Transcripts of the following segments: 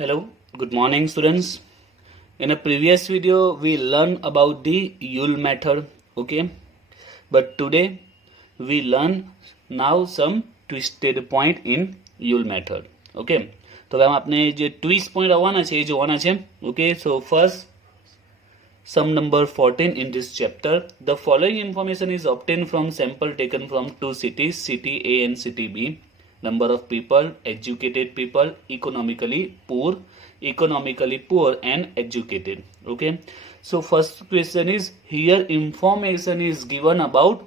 Hello, good morning students. In a previous video we learned about the Yule method, okay? But today we learn now some twisted point in Yule method, okay? तो हम अपने जो twist point आवाना है जो आना है, okay? So first sum number 14 in this chapter. The following information is obtained from sample taken from two cities, city A and city B. Number of people, educated people, economically poor and educated. Okay, so first question is here information is given about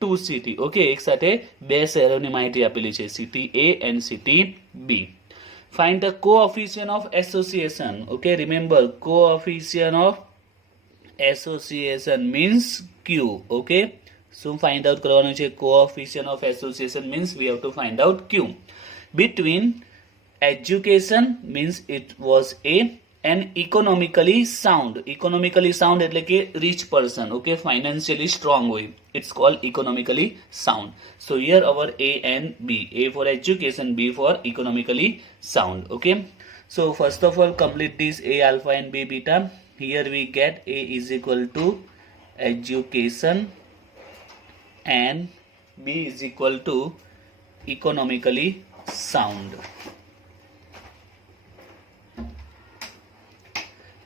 two city. Okay, એક સાથે બે શહેરોની માહિતી આપેલી છે, city A and city B. Find the coefficient of association. Okay, remember coefficient of association means Q. Okay, so find out કરવાનું છે coefficient of association means we have to find out Q between education means it was A and economically sound એટલે કે rich person, okay, financially strong way, it's called economically sound. So here our A and B, A for education, B for economically sound. Okay, so first of all complete this A alpha and B beta. Here we get A is equal to education and B is equal to economically sound.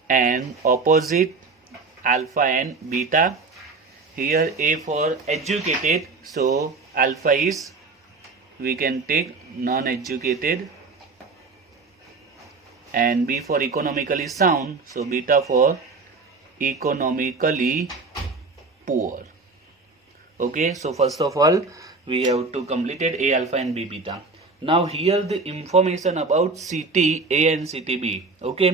And opposite alpha and beta. Here A for educated, so alpha is we can take non-educated, and B for economically sound, so beta for economically poor. Okay, so first of all we have to completed A alpha and B beta. Now here the information about city A and city B. Okay,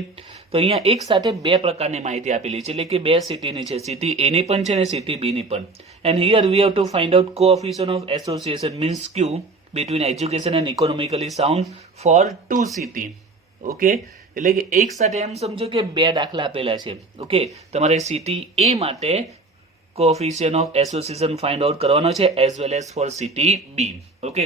તો અહીંયા એક સાથે બે પ્રકારની માહિતી આપેલી છે, એટલે કે બે સિટીની છે, સિટી A ની પણ છે ને સિટી B ની પણ. And here we have to find out coefficient of association means Q between education and economically sound for two city. Okay, એટલે કે એક સાથે એમ સમજો કે બે દાખલા આપેલા છે. ઓકે, તમારે સિટી A માટે coefficient of association find out કરવાનો છે as well as for city B. Okay,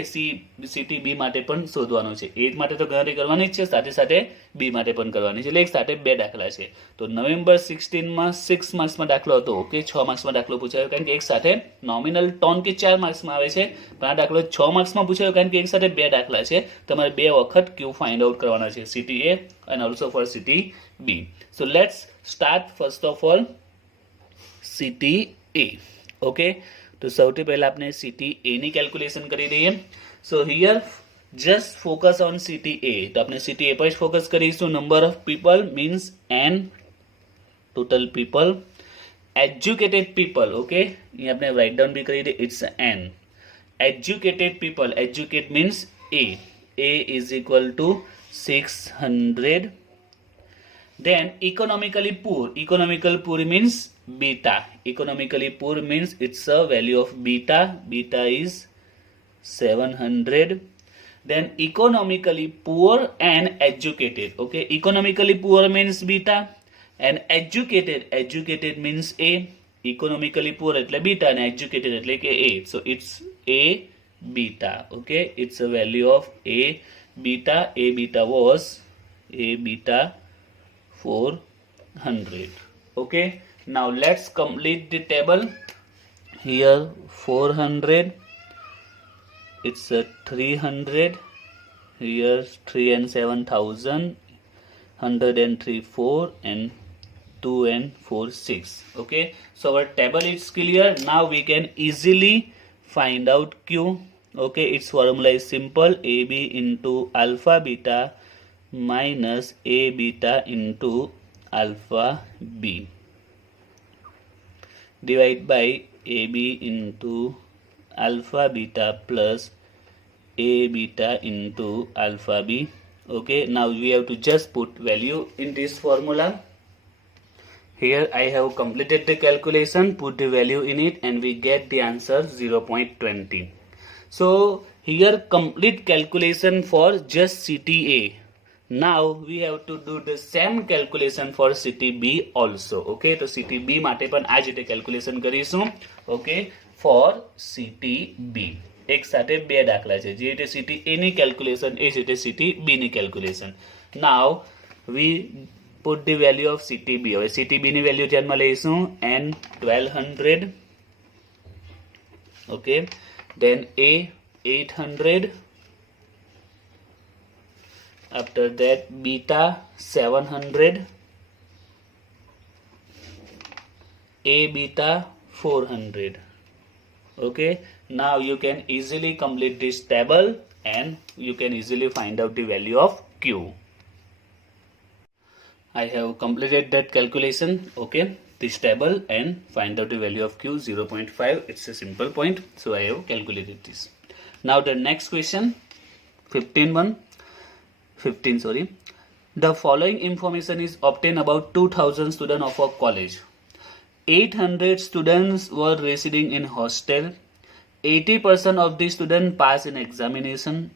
city B માટે પણ શોધવાનો છે. એક માટે તો ગણતરી કરવાની જ છે, સાથે સાથે B માટે પણ કરવાની છે, એટલે એક સાથે બે દાખલા છે. તો નવેમ્બર 16 માં 6 માર્ક્સમાં દાખલો હતો. ઓકે, 6 માર્ક્સમાં દાખલો પૂછાયો કારણ કે એક સાથે નોમિનલ ટોન કે 4 માર્ક્સમાં આવે છે, પણ આ દાખલો 6 માર્ક્સમાં પૂછાયો કારણ કે એક સાથે બે દાખલા છે. તમારે બે વખત Q ફાઇન્ડ આઉટ કરવાના છે, city A and also for city B. So let's start first of all city A. Okay, તો સૌથી પહેલા આપણે સિટી A ની કેલ્ક્યુલેશન કરી દઈએ. So here just focus on city A. તો આપણે સિટી A પર જ ફોકસ કરીશું. Number of people means N, total people, educated people. Okay, અહીંયા આપણે રાઇટ ડાઉન બી કરી દઈએ, it's N. Educated people, educate means A. A is equal to 600. Then economically poor, economical poor means beta. Economically poor means it's a value of beta. Beta is 700. Then economically poor and educated. Okay, economically poor means beta and educated means A. Economically poor એટલે beta and educated એટલે કે A. So it's A beta. Okay, it's a value of A beta. A beta was A beta 400. Okay, now let's complete the table. Here 400, it's a 300, here 3 and 7,000, 100 and 3 4 and 2 and 4 6. Okay, so our table is clear. Now we can easily find out Q. Okay, its formula is simple, AB into alpha beta minus A beta into alpha B, divide by AB into alpha beta plus A beta into alpha B. Okay, now we have to just put value in this formula. Here I have completed the calculation, put the value in it, and we get the answer 0.20. So here complete calculation for just city A. Now we have to do the same calculation for city B also. Okay, તો city B માટે પણ આ જ રીતે calculation કરીશું. Okay, for city B. એક સાથે બે દાખલા છે, જે રીતે સિટી એ ની કેલ્ક્યુલેશન એ જ રીતે સિટી બી ની calculation. Now we put the value of CTB. હવે CTB ની વેલ્યુ ધ્યાનમાં લઈશું N 1200, okay, then A 800, after that beta 700, A beta 400. Okay, now you can easily complete this table and you can easily find out the value of Q. I have completed that calculation, okay, this table, and find out the value of Q 0.5. It's a simple point, so I have calculated this. Now the next question, 15 sorry. The following information is obtained about 2000 students of a college. 800 students were residing in hostel. 80% of the students pass in examination.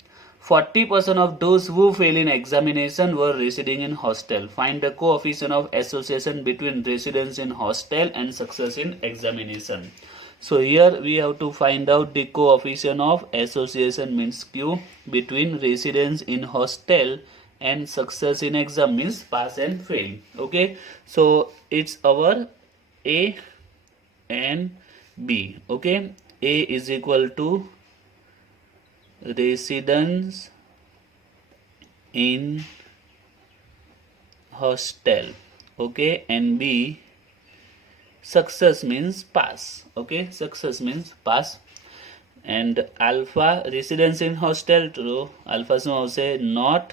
40% of those who fail in examination were residing in hostel. Find the coefficient of association between residence in hostel and success in examination. So here we have to find out the coefficient of association, means Q, between residence in hostel and success in exam, means pass and fail. Okay, so it's our A and B. Okay, A is equal to residence in hostel, okay, and B success means pass. Okay, success means pass. And alpha residence in hostel, to alpha શું આવશે? Not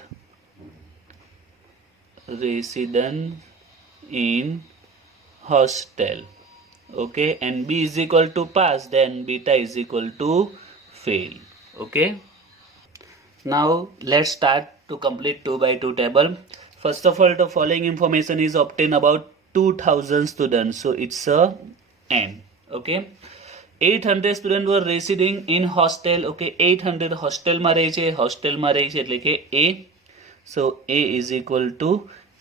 resident in hostel, okay, and B is equal to pass, then beta is equal to fail. Okay, now let's start to complete 2 by 2 table. First of all, the following information is obtained about 2000 students, so it's a N. Okay, 800 students were residing in hostel. Okay, 800 hostel માં રહે છે, hostel માં રહે છે એટલે કે A, so A is equal to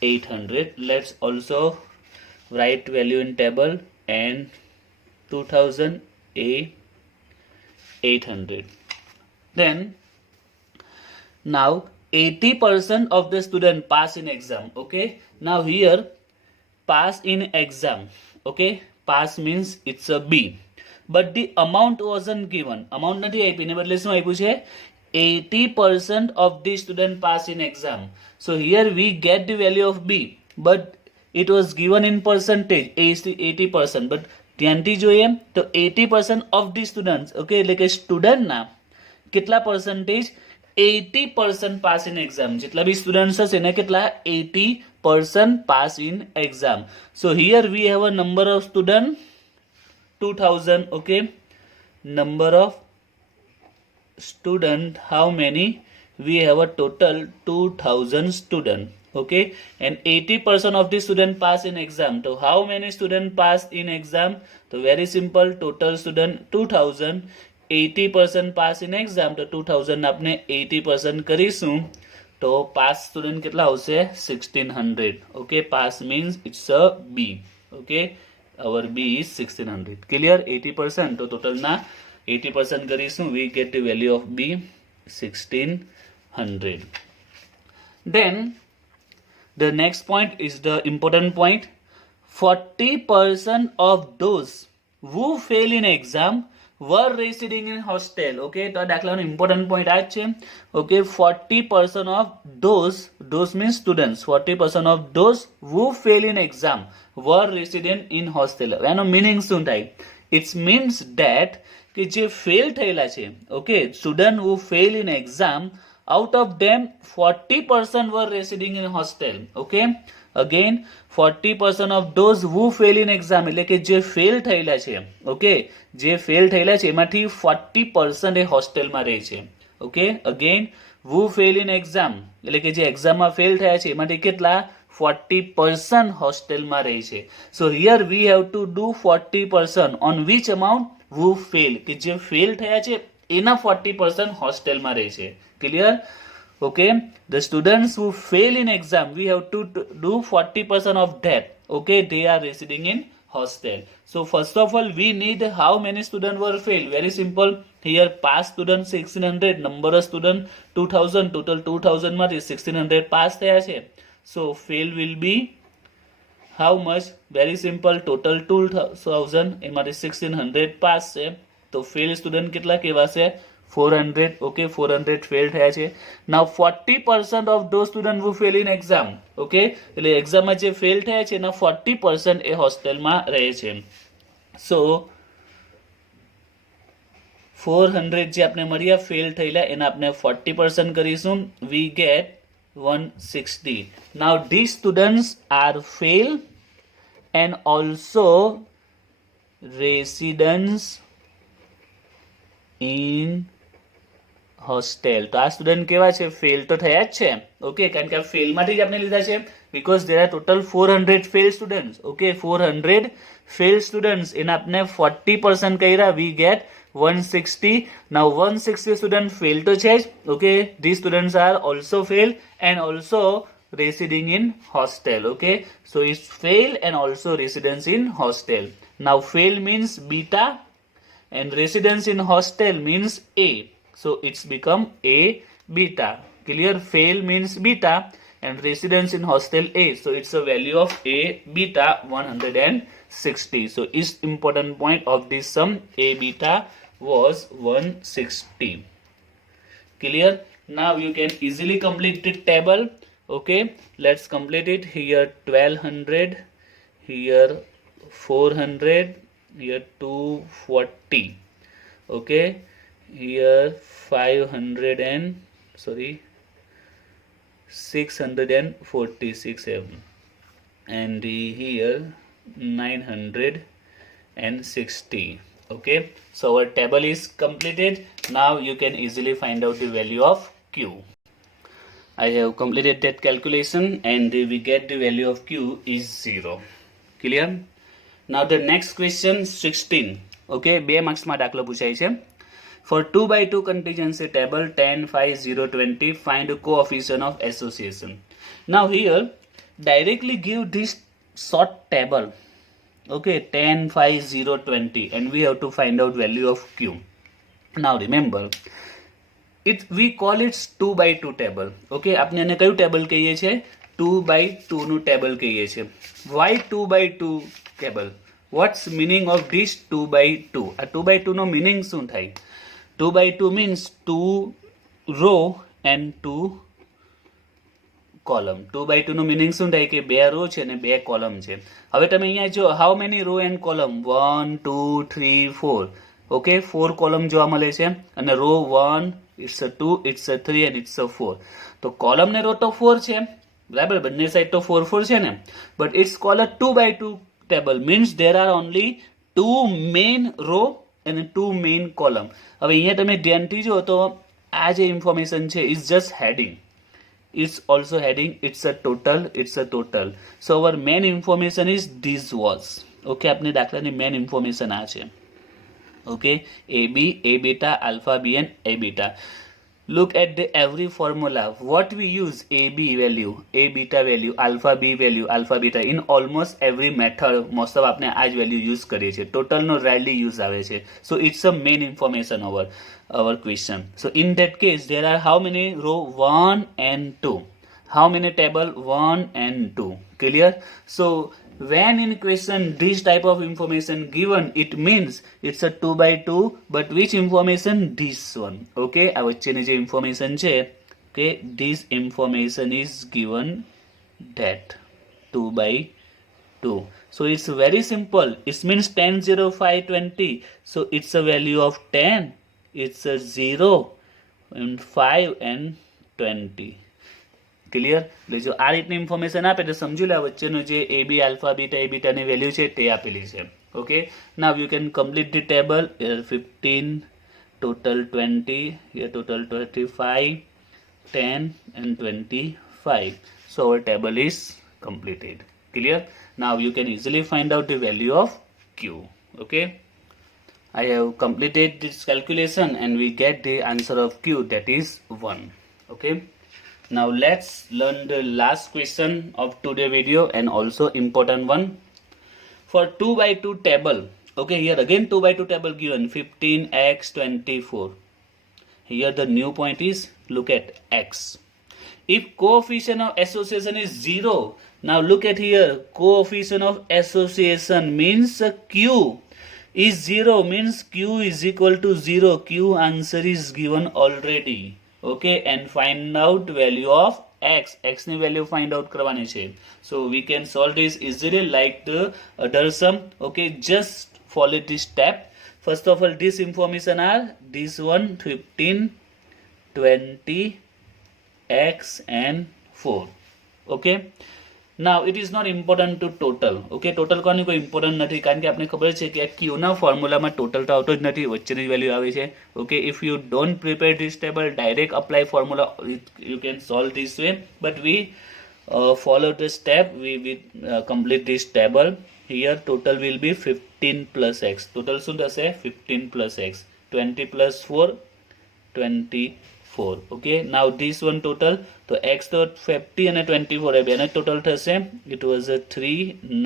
800. Let's also write value in table, and 2000 A 800. Then now 80% of the student pass in exam. Okay, now here pass in exam, okay, pass means it's a B, but the amount wasn't given. Amount નથી આપી ને બદલે શું આપ્યું છે? 80% of the student pass in exam. So here we get the value of B, but it was given in percentage 80%, but ત્યાંથી જોઈએ તો 80% of the students, okay, એટલે કે સ્ટુડન્ટ ના કેટલા percentage? 80% pass in exam. જેટલા બી સ્ટુડન્ટ્સ હશે એને કેટલા? 80% pass in exam. So here we have a number of student 2000. Okay, number of student, how many? We have a total 2000 student. Okay, and 80% of the student pass in exam. So how many student passed in exam? So very simple, total student 2000, 80% pass in exam, તો 2000 આપણે 80% કરીશું તો pass student કેટલા આવશે? 1600. Okay, pass means it's a B. Okay, our B is 1600. Clear? 80%, તો total ના 80% કરીશું, we get the value of B 1600. Then the next point is the important point. 40% of those who fail in exam were residing in hostel. Okay, તો આ દાખલાનો important point આ જ છે. Okay, 40% of those means students, 40% of those who fail in exam were resident in hostel. એનો meaning શું થાય? It means that કે જે fail થયેલા છે, okay, student who fail in exam, out of them 40% were residing in hostel. Okay, again 40% of those who fail in exam, એટલે કે જે fail થયેલા છે, okay, જે fail થયેલા છે એમાંથી 40% એ હોસ્ટેલમાં રહે છે. Okay, again who fail in exam, એટલે કે જે એક્ઝામમાં fail થયા છે એમાંથી કેટલા? 40% હોસ્ટેલમાં રહે છે. So here we have to do 40% on which amount? Who fail, કે જે fail થયા છે એના 40% હોસ્ટેલમાં રહે છે. Clear? Okay, the students who fail in exam, we have to do 40% of that. Okay, they are residing in hostel. So first of all, we need how many students were failed? Very simple. Here pass student 1600, number of student 2000, total 2000 માં 1600 pass થયા છે. So fail will be how much? Very simple, total 2000 એમાંથી 1600 pass છે તો fail student કેટલા કહેવાશે 400. Okay 400 fail થયા છે. નાઉ 40% of those students who fail in exam. Okay એટલે એક્ઝામમાં જે ફેલ થયા છે એના 40% એ હોસ્ટેલમાં રહે છે. સો 400 જે આપણે મળ્યા ફેલ થયેલા એના આપણે 40% કરીશું. We get 160. Now these students are fail and also residents in hostel. તો આ સ્ટુડન્ટ કેવા છે ફેલ તો થયા જ છે. ઓકે કારણ કે આ ફેલ માંથી જ આપણે લીધા છે because there are total 400 fail students. Okay 400 fail students એના આપણે 40% કર્યા. We get 160. Now 160 student fail to change. Okay, these students are also fail and also residing in hostel. Okay, so it's fail and also residence in hostel. Now fail means beta and residence in hostel means A, so it's become A beta. Clear? Fail means beta and residence in hostel A, so it's a value of A beta 160. So is important point of this sum, A beta was 160. Clear? Now you can easily complete the table. Okay, let's complete it. Here 1200, here 400, here 240. Okay, here 500 and 646 and here 960. Okay, so our table is completed. Now you can easily find out the value of Q. I have completed that calculation and we get the value of Q is 0. Clear? Now the next question 16. Okay, 2 marks માં દાખલો પૂછાય છે. For 2 by 2 contingency table 10, 5, 0, 20, find the coefficient of association. Now here directly give this short table. Okay, 10, 5, 0, 20 and we have to find out value of Q. Now remember we call it 2 by 2 table. Okay, આપણે એને કયું table કહીએ છીએ 2 by 2 નું table કહીએ છીએ. Why 2 by 2 table? What's meaning of this 2 by 2? આ 2 by 2 no meaning શું થાય? 2 by 2 means 2 row and 2 column. 2 by 2 no meaning શું થાય કે 2 row છે અને 2 column છે. હવે તમે અહીંયા જો how many row and column? 1 2 3 4. Okay, 4 column જોવા મળે છે અને row 1 it's a 2 it's a 3 and it's a 4. તો column ને row તો 4 છે બરાબર, બંને સાઈડ તો 4 4 છે ને, but it's called a 2 by 2 table means there are only 2 main row and 2 main column. હવે અહીંયા તમે ધ્યાનથી જો તો આ જે ઇન્ફોર્મેશન છે is just heading, it's also heading, it's a total. So our main information is this was. Okay, આપની દાખલાની main information આ છે. Okay, AB, A beta, alpha B and A beta. Look at the every formula. What we use AB value, A beta value, alpha B value, alpha beta in almost every method. Most of આપને આ જ value use કરીએ છીએ. Total નો rarely use આવે છે. So it's a main information over our question. So in that case there are how many row? 1 and 2. How many table? 1 and 2. Clear? So when in question this type of information given, it means it's a 2 by 2, but which information? This one. Okay, આ વચ્ચેની જે information છે, okay, this information is given that 2 by 2. So it's very simple. It means 10, 0, 5, 20. So it's a value of 10, it's a 0 and 5 and 20. Clear? એટલે જો આ રીતની information આપે તો સમજી લો વચ્ચેનો જે એ બી આલ્ફા બીટા એ બીટાની વેલ્યુ છે તે આપેલી છે. Okay, now you can complete the table. 15, total 20, here total 35, 10 and 25. So our table is completed. Clear? Now you can easily find out the value of Q. Okay, I have completed this calculation and we get the answer of Q, that is 1. Okay, now let's learn the last question of today's video and also important one. For 2 by 2 table, okay, here again 2 by 2 table given 15x 24. Here the new point is look at x. If coefficient of association is 0, now look at here, coefficient of association means q is 0, means q is equal to 0. Q answer is given already. Okay, and find out value of x. X ni value find out કરવાની છે. So we can solve this easily like the other sum. Okay, just follow this step. First of all, this information are this one 15, 20, x and 4. Okay, now it is not important to total. Okay, total કોની કોઈ important નથી, કારણ કે આપણે ખબર છે કે q ના ફોર્મ્યુલામાં total તો આવતો જ નથી, વચ્ચેની વેલ્યુ આવે છે. Okay, if you don't prepare this table, direct apply formula, you can solve this way, but we follow the step. We complete this table. Here total will be 15 plus x. Total શું થશે? 15 plus x. 20 plus 4, 24. Okay, now this one total, so x તો 50 અને 24 એ બેને total થશે. It was a 3,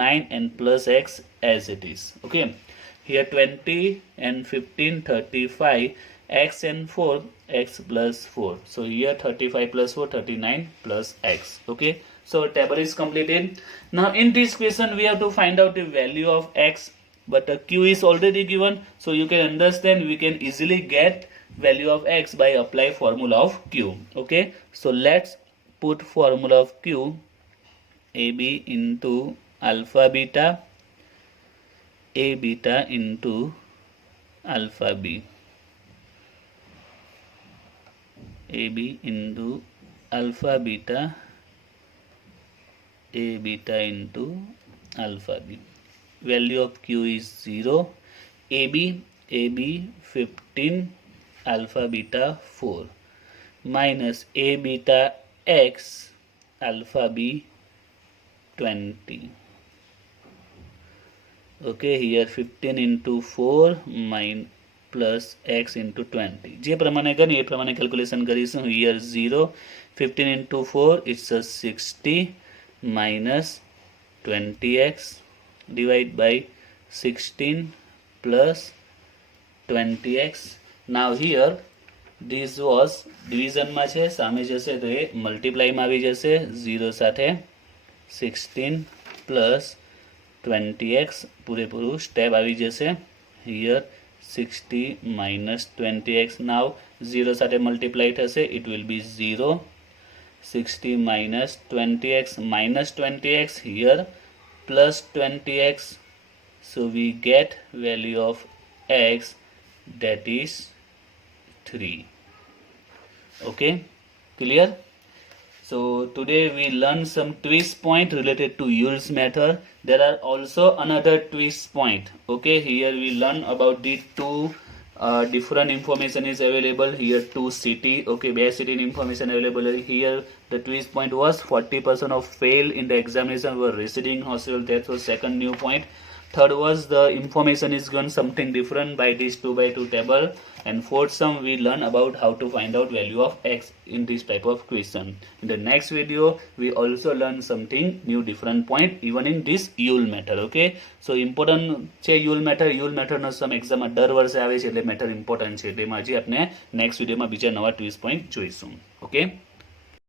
9 and plus x as it is. Okay, here 20 and 15, 35, x and 4, x plus 4. So here 35 plus 4, 39 plus x. Okay, so table is completed. Now in this question we have to find out the value of x, but q is already given, so you can understand we can easily get value of x by apply formula of q. Okay, so let's put formula of q, ab into alpha beta, a beta into alpha b, ab into alpha beta, a beta into alpha b. Value of q is 0. ab 15, alpha beta 4, minus a beta x, alpha b 20. Okay, here 15 into 4 plus x into 20. જે પ્રમાણે ગણી એ પ્રમાણે calculation કરીશું. Here 0, 15 into 4 it's a 60 minus 20x divide by 16 plus 20x. Now here this was division માં છે, સામે જશે તો એ મલ્ટીપ્લાય માં આવી જશે. 0 સાથે 16 plus 20x પૂરેપૂરું સ્ટેપ આવી જશે. Here 60 minus 20x. Now 0 સાથે મલ્ટીપ્લાય થશે, it will be 0. 60 minus 20x minus 20x, here plus 20x. So we get value of x, that is 3. Okay, clear? So today we learned some twist point related to Yule's method. There are also another twist point. Okay, here we learn about the two different information is available. Here 2 city. Okay, bare city information available. Here the twist point was 40% of fail in the examination were residing hostel. That was second new point. Third was the information is given something different by this 2 by 2 table. And fourth sum we learn about how to find out value of x in this type of question. In the next video we also learn something new different point even in this Yule method. Okay, so important છે Yule method. Yule method નો સમ એક્ઝામમાં દર વર્ષે આવે છે એટલે method important છે. તેમાં હજી આપણે નેક્સ્ટ વિડીયોમાં બીજા નવા ટ્વિસ્ટ પોઈન્ટ જોઈશું. ઓકે.